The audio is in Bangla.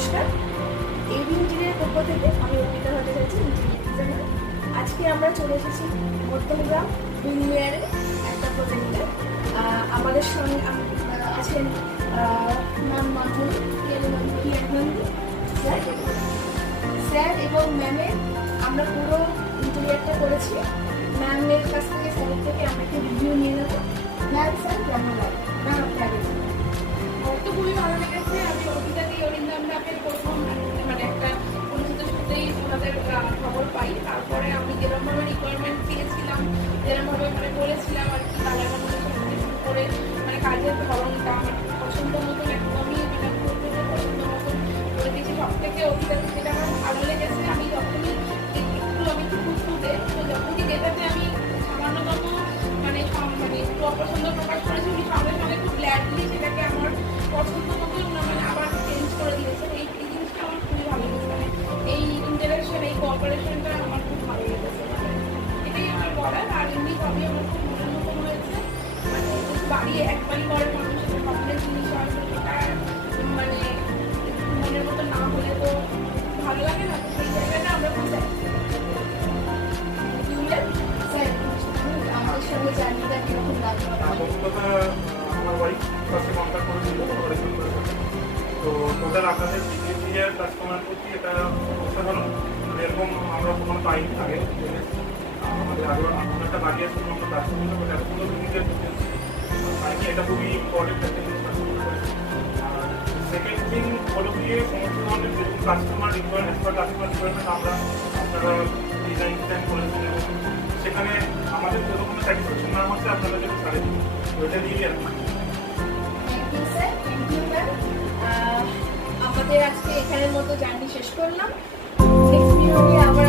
নমস্কার, এবি ইঞ্জিনিয়ারের পক্ষ থেকে আমি অর্পিতা ভট্টাচার্য, ইঞ্জিনিয়ারিং ডিজাইনার। আজকে আমরা চলে এসেছি মধ্যমগ্রাম বিনিময়ের একটা প্রজেক্টে। আমাদের সঙ্গে আছেন ম্যাম মাধুরী স্যার এবং ম্যামের। আমরা পুরো ইন্টেরিয়ারটা করেছি। ম্যামের কাছ থেকে স্যারের থেকে আমরা একটা রিভিউ নিয়ে নেবো। ম্যাম স্যার কেমন লাগে? ম্যাম আপনি আগে আমার তো খুবই ভালো লেগেছে। আমি অর্পিতা দিয়ে অরিন্দম ম্যাপের প্রথম একটা পরিচিত সূত্রেই ওনাদের খবর পাই। তারপরে আমি যেরকমভাবে রিকোয়ারমেন্ট পেয়েছিলাম, যেরকমভাবে বলেছিলাম আর কি, কালার শুরু করে কাজের ধরনটা পছন্দ মতন একদমই পছন্দ মতন করে দিয়েছি। সব থেকে অর্পিতাতে যেটা আমার ভালো লেগেছে, আমি যখনই একটু খুঁজতে তো যখনই যেটাতে আমি সামান্যতম একটু অপছন্দ প্রকাশ করেছি, উনি সঙ্গে সঙ্গে খুব গ্ল্যাডলি সেটাকে আমার পছন্দ মতন আবার চেঞ্জ করে দিয়েছে। এই জিনিসটা আমার খুবই ভালো লেগেছে। এই ইন্টারাকশন, এই কোঅপারেশনটা আমার খুব ভালো লেগেছে। এটাই আমার বলার। আর এমনি সবই আমার খুব মনের মতন হয়েছে। বাড়ি একবারই করে মানুষের স্বপ্নের জিনিস হয়, সেটা মনের মতো না হলে তো ভালো লাগে না। সেই জায়গাটা আমরা খুব আমাদের সঙ্গে জার্নিটা কিরকম লাগলো? আমার ওয়াইফ ফার্স্টে কন্ট্যাক্ট করেছিল, তো টোটাল আপনাদের বিহেভিয়ার কাস্টমার প্রতি এটা অসাধারণ। এরকম আমরা কোনো পাইনি আগে। আমাদের আরও একটা বাকি আছে আমরা কাস্টমার, বাট এত সুন্দর বিহেভিয়ার পাইনি। এটা খুবই ইম্পর্টেন্ট একটা জিনিস কাস্টমার করেছে। আর সেকেন্ড থিং হলো গিয়ে সমস্ত ধরনের যেরকম কাস্টমার রিকোয়ারমেন্ট বা কাস্টমার রিকোয়ারমেন্ট আমরা আপনারা ডিজাইন করেছেন এবং সেখানে আমাদের কোনো স্যাটিসফ্যাকশন না হচ্ছে আপনারা যদি ছাড়ে দিন, তো এটা দিয়েই আর আমাদের আজকে এখানের মতো জার্নি শেষ করলাম। নেক্সট ভিডিও আবার